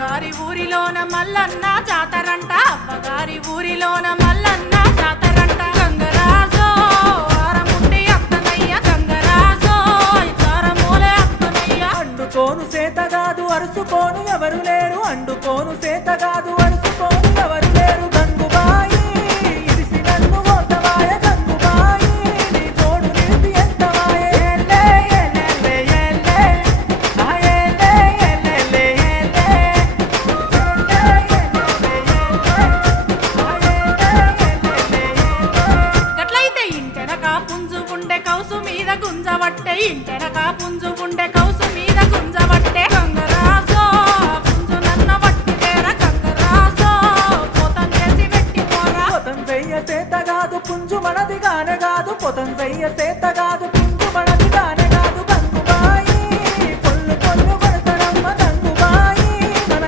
అవ్వగారి ఊరిలోన మల్లన్న జాతరంట అవ్వగారి ఊరిలోన మల్లన్న జాతరంట గంగరాజో ఆరముండి అత్తనయ్య గంగరాజో ఇతారమూలే అత్తనయ్య అండుకోను సేతగాదు అరుసుకోను ఎవరు లేరు అండుకోను సేతగాదు అరుసుకోను ఎవరు లేరు గంగుబాయి ఇరిసి నన్ను ఓతవాయ గంగుబాయి నీ తోడు నిలిపి ఎంతవాయ ఏలే ఏలే ఏలే ఆ ఏలే ఏలే ఏలే గట్లయితే ఇంటెనక పుంజు ఉండే కౌసు మీద గుంజవట్టే ఇంటెనక పుంజు ఉండే కౌసు మీద గుంజవట్టే గంగరాజో పుంజు నన్న వట్టిదేర గంగరాజో పోతం చేసి పెట్టి పోరా పొతం చెయ్య సేతగాదు పుంజు మనది గానగాదు పొతం చెయ్య సేతగాదు